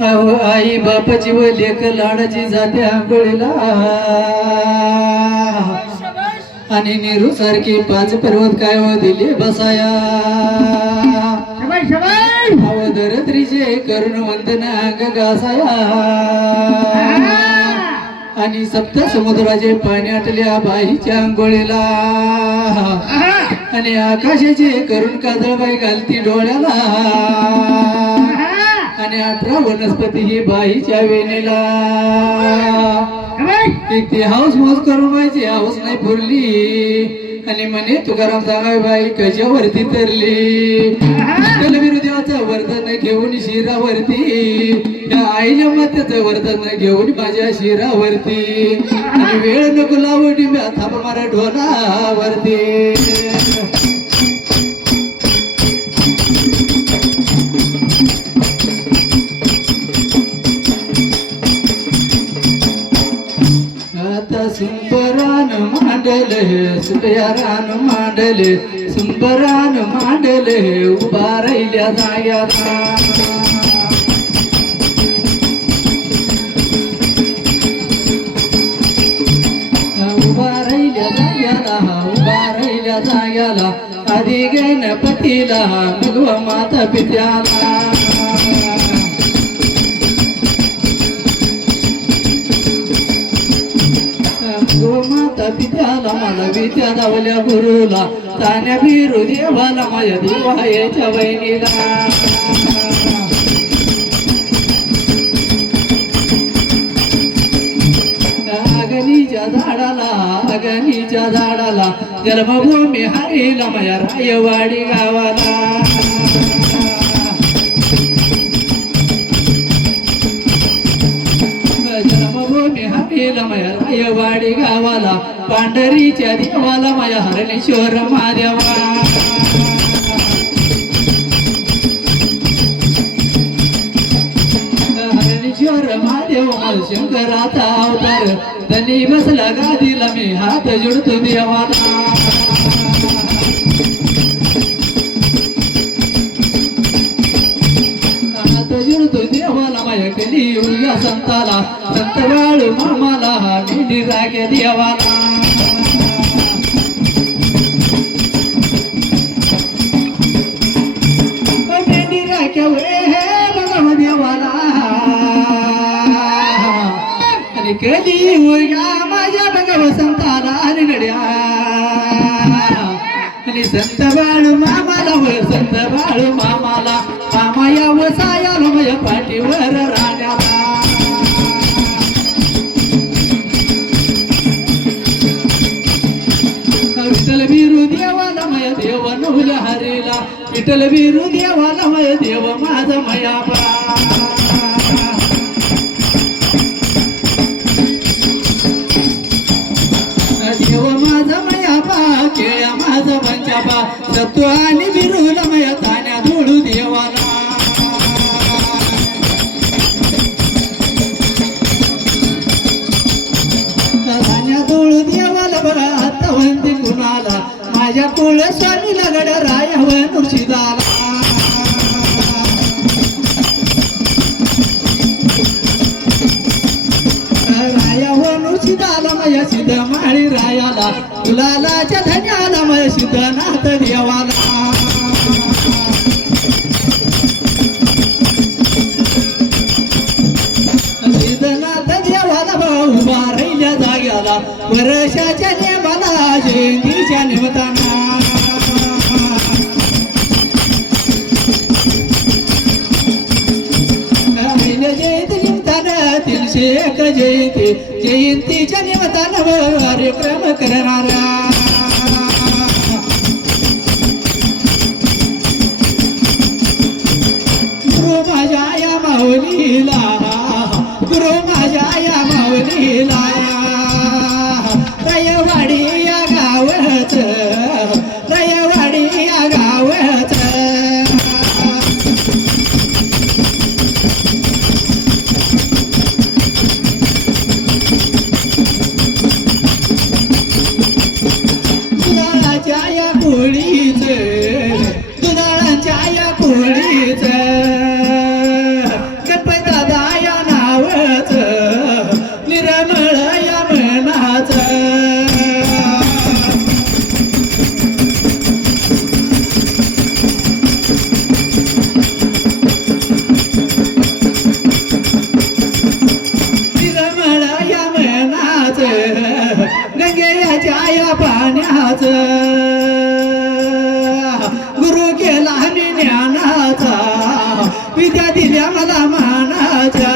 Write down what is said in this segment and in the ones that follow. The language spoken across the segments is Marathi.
अहो आई बापाची व लेक लाडाची जाते आंघोळीला आणि नेहरू सारखी 5 पर्वत काय व दिले बसाया अहो धरत्रीचे करुण वंदना अंग घासाया आणि सप्त समुद्राचे पाणी आटल्या बाईच्या आंघोळीला आणि आकाशाचे करुण काजळबाई घालती डोळ्याला आणि 18 वनस्पती ही बाईच्या वेणीला एक ती हाऊस मौज करून व्हायची हाऊस नाही पुरली आणि म्हणे तुकाराम सांगावी बाई कशावरती तरली विरोधाचं वर्धन घेऊन शिरावरती त्या आईल्या मात्याचं वर्धन घेऊन माझ्या शिरावरती आणि वेळ नको लावडी थाप मारा ढोलावरती सुंबरान मांडले सुबयारान मांडले सुंबरान मांडले उभा राहिल्या जाग्याला उभा राहिल्या जाग्याला आधी गणपतीला मग माता पित्याला माता पित्याला मला विद्या दावल्या गुरुला तान्या बिरू देवाला माझ्या दिवाळीच्या बहिणीला अगणीच्या झाडाला जन्मभूमी हरीला माझ्या रायवाडी गावाला माझ्या रायवाडी गावाला पांढरीच्या देवाला माझ्या हरणेश्वर महादेवा हरणेश्वर महादेव शंकराचा अवतार धनी बसला गादीला मी हात जोडतो देवाला देवाला माझ्या कली या संताला संत बाळू मामाला मी निराग्या देवाला निराग्या हे भगव देवाला आणि कली या माझ्या भगव संताला आणि गड्या आणि संत बाळू मामाला व संत बाळू मामाला मामा या वसायाला माझ्या पाठीवर राण्याला विठ्ठल बिरू देवाला माझ्या देव नवल्या हरीला विठ्ठल बिरू देवाला माझ्या देव माझा मया देव माझा मया बा केळ्या माझा पंचाबा सत्व आणि बिरूला मया तान्या धुळू देवाला तान्या धुळू देवाला बघा हातवंती कुणाला माझ्या कुळ स्वामीला गड्या रायावर मुर्शिदाला रायावर मुर्शिदाला माझ्या सिद्ध माळी रायाला गुलालाच्या धन्याला माझ्या सिद्धनाथ देवाला उभा राहिल्या जाग्याला वर्षाच्या नेमाला जयंतीच्या निमित्ताना जयंती निमित्तानं 301 जयंती जयंतीच्या निमित्तानं कार्यक्रम करणारा गुरु माझ्या या माऊलीला गुरु माझ्या या माऊलीला रायवाडी या गावच रायवाडी या गावच दुधाळाच्या या पोळीच दुधाळाच्या या पोळीच गणपती दादा दिल्या मला मानाच्या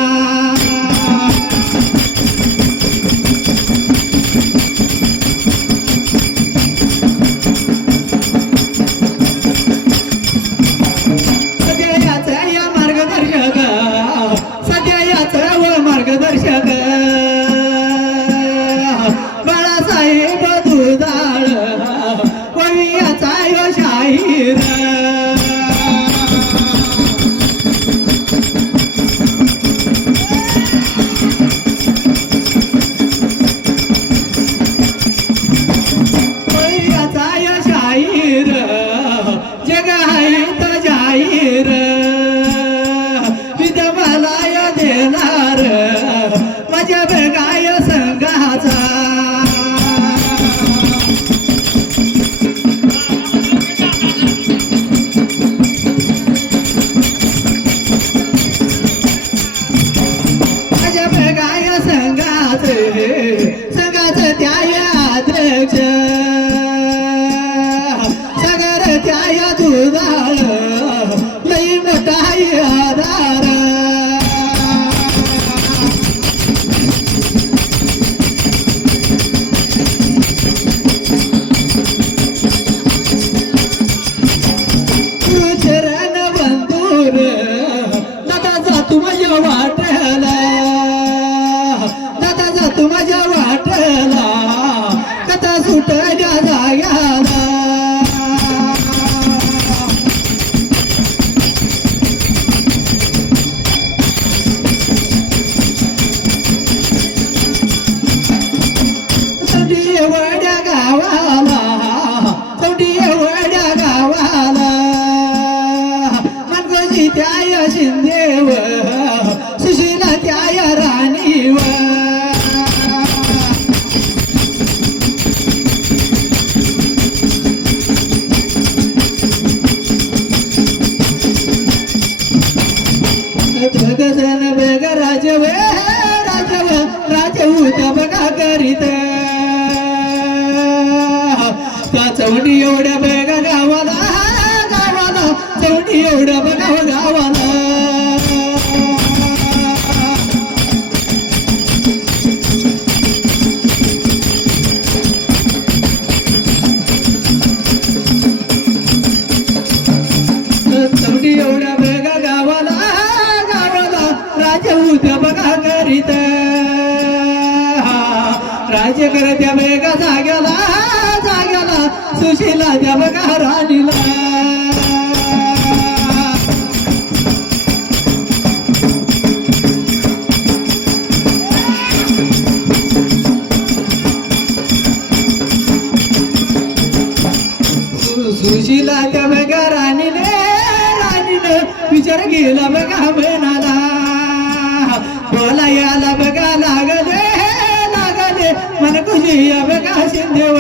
चौंडी एवढ्या बेगा गावाला गावाला चौंडी एवढ्या बघा गावाला चौंडी एवढ्या बेगा गावाला गावाला राजा उद्या बघा करीत राज्य करत्या बेगा जाग्याला सुशीला द्या बघा राणीला सुशीला द्या बघा राणीने राणीने विचार गेला बघा मनाला बोला याला बघा लागले लागले मन खुशी या बघा शिंदेव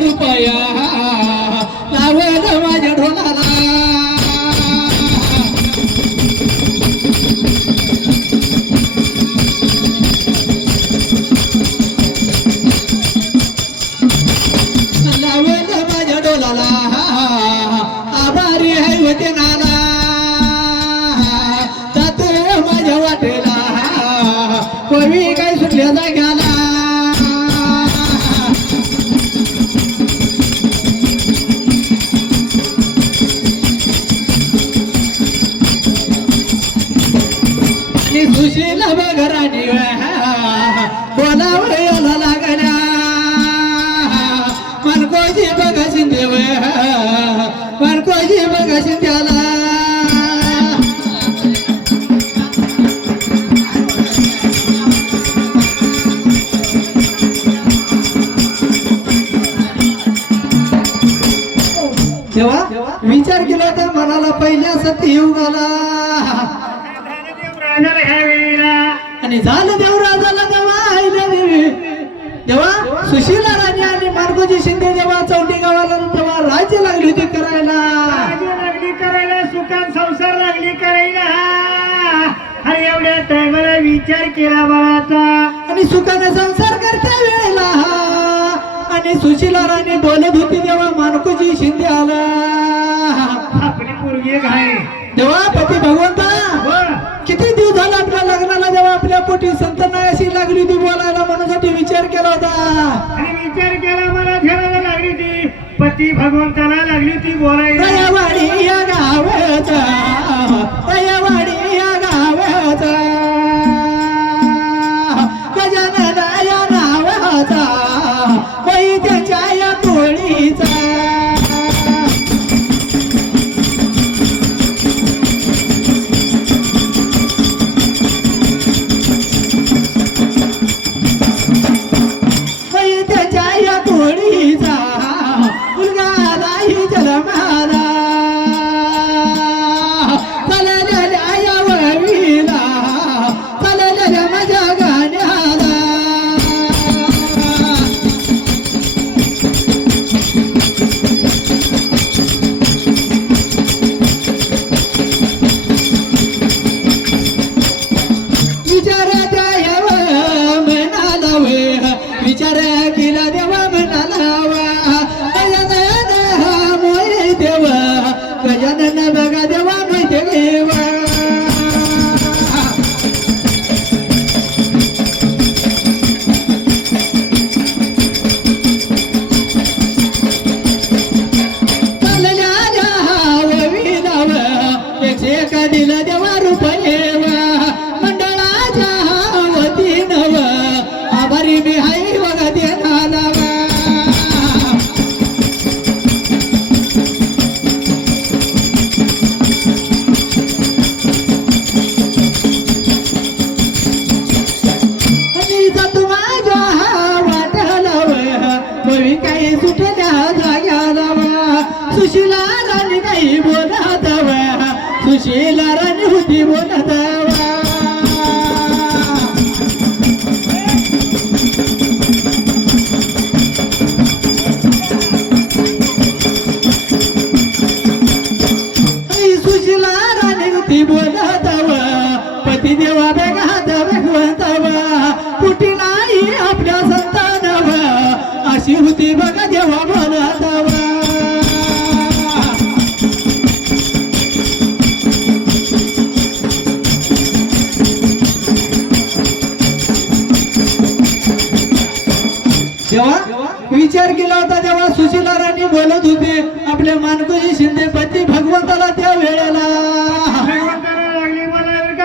रुपया लावलं माझ्या ढोलाला होते नाला जात माझ्या वाटेला कवी काय सुटल्या जाग्याला सुशीला बघराणी बोलावयाला लागल्या मनकोजी बघा शिंदे मनकोजी बघा शिंद्याला तेव्हा विचार केला तर मनाला पहिल्या सती युगाला आणि झालं देवराजाला तेव्हा सुशीला राणी आणि मार्गोजी शिंदे जेव्हा चौंडी गावाला तेव्हा राज्य लागली होती करायला सुखात संसार लागली करायला आणि एवढ्या टायमाला विचार केला बाळाचा आणि सुखाने संसार करता वेळेला आणि सुशीला राणी बोलत होती तेव्हा मानकोजी शिंदे आला आपली पोरगी आहे तेव्हा पती भगवंता किती दिवस झाला आपल्या लग्नाला जेव्हा आपल्या पोटी संतना अशी लागली होती बोलायला म्हणून विचार केला होता आणि विचार केला मला ठेवायला लागली ती पती भगवंताला लागली ती बोलायला दयावाडी या गावाचा दयावाडी या गावाचा गजानन या नावाचा वैद्याच्या या टोळीचा विचार केला देवा म्हणाला मोय देवा गजानन बघा देवा माहिती देवा चालल्या विलाव 101 दिला देवा रुपये मंडळाच्या वतीनं आभारी मी हाय बघा देणाला आणि जातो माझ्या वाटाला बवी काही सुटल्या जाग्याला सुशीला राणी नाही बोलत सुशीला राणी होती बोलत पती देवा बेगात भगवंतवा कुठी नाही आपल्या संतानवा अशी होती बघा देवा बोलतवा जेव्हा विचार केला होता तेव्हा सुशीला राणी बोलत होते आपल्या मानकोजी शिंदे पती भगवंताला त्या वेळेला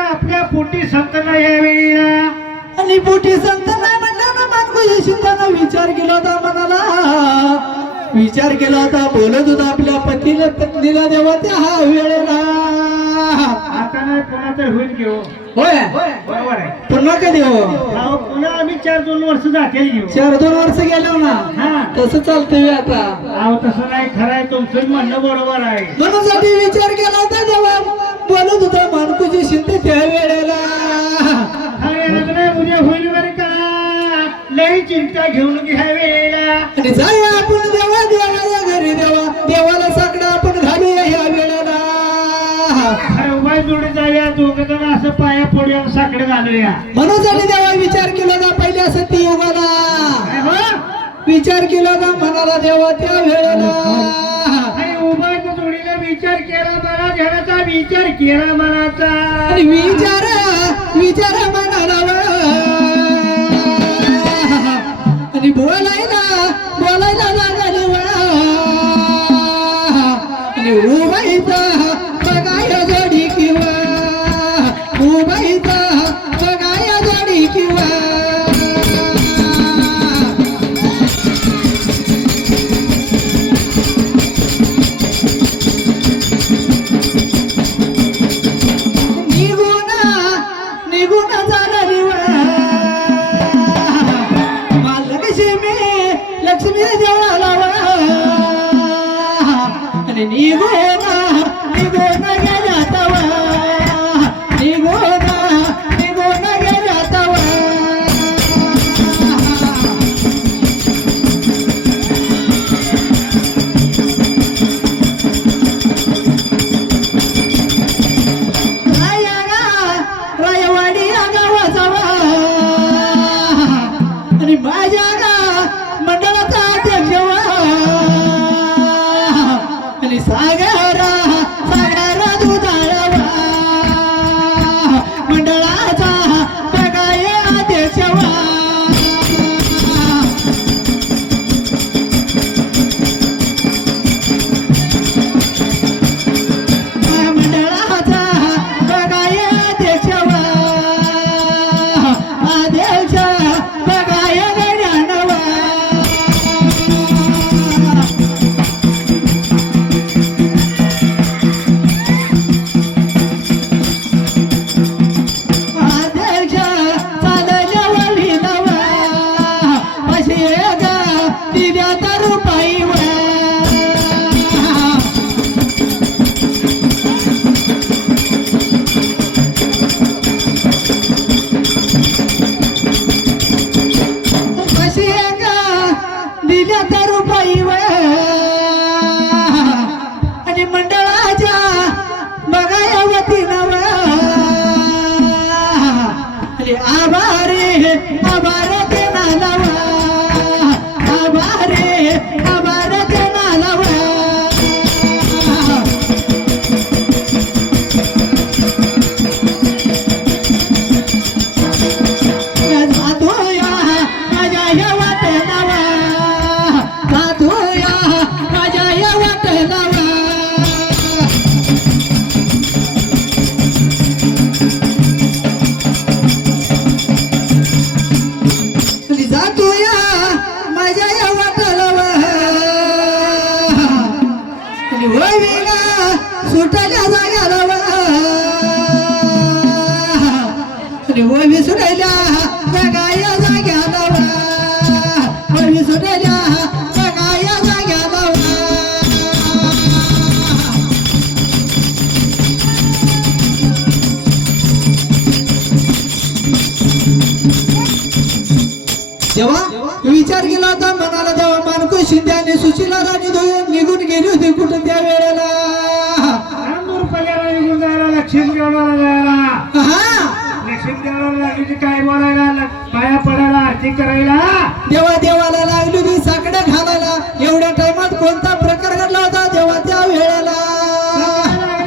आपल्या पोटी संतना या वेळेला आणि पोटी संतना म्हणलं ना मानकोजी शिंदेना विचार केला होता मनाला विचार केला होता बोलत होता आपल्या पतीला पत्नीला देवा त्या हा वेळेला आता नाही पुन्हा तर होईल घेऊ होय बरोबर आहे पुन्हा कधी हो पुन्हा आम्ही 4-2 वर्ष जातील घेऊ 4-2 वर्ष गेलो ना तसं चालतंय आता अहो तसं नाही खरं आहे तुमचं म्हणणं बरोबर आहे म्हणून साठी विचार केला होता जेव्हा बोलत होता मानकोजी शिंदे त्या वेळेला अरे लग्न उद्या होईल बरं का लई चिंता घेऊन घ्या वेळेला आणि जाऊया आपण देवा देवाला घरी देवा देवाला साकडं आपण घालूया या वेळेला उभा जोडी जाऊया दोघं जण असं पाया पडूया साकडे घालूया म्हणून साठी देवा विचार केला होता पहिल्या सती युगाला विचार केला होता मनाला देवा त्या वेळेला उभा जोडीला विचार केला मला ध्यानाचा विचार केला मनाचा आणि विचार मनाला आणि बोलायला लागले आणि उभाईचा बघाया जोडी किंवा उभाईचा बघाया जोडी किंवा निघून झाली लक्ष्मी देवळाला आणि निघून गेल्या तवा निघून गेल्या तवा रायवाडी गावाचा आणि माझ्या मंडळाचा अध्यक्ष आणि सागरा दुधाळवा मंडळाचा बघाय अध्यक्ष मंडळाचा बघाय अध्यक्ष बघाय गड्यानवा आणि मंडळाच्या बघाया वती नवा आणि आभार ते नालावा आभार ते नालावा जातोया माझ्या या वाट नावा जातोया माझ्या या वाट नावा जातोया माझ्या या वाटलावा आणि वैवेला सुटायला जाग्याला आणि वैवी सुटायला बघाया जाग्याला वैवी सुटायला बघाया जाग्याला जेव्हा विचार केला होता मनाला तेव्हा मानको शिंदे आणि सुशीला राणी दोन निघून गेली होती कुठं त्या वेळेला निघून जायला लक्ष्मी देवळाला जायला हा लक्ष्मी देवळाला लागली काय बोलायला पाया पडायला आरती करायला देवाला लागली होती साकडं घालायला एवढ्या टाइमात कोणता प्रकार घडला होता तेव्हा त्या वेळेला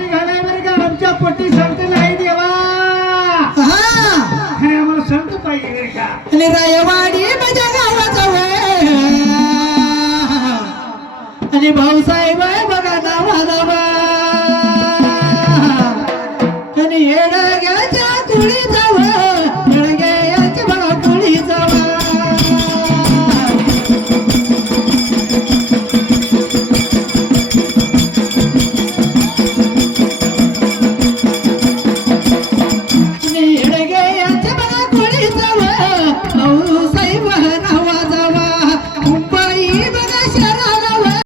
घालाय बरं का आमच्या पोटी संत नाही देवा हा खरे आम्हाला संत पाहिजे बरं का आणि रायवाडी माझ्या गावाचा आणि भाऊसाहेब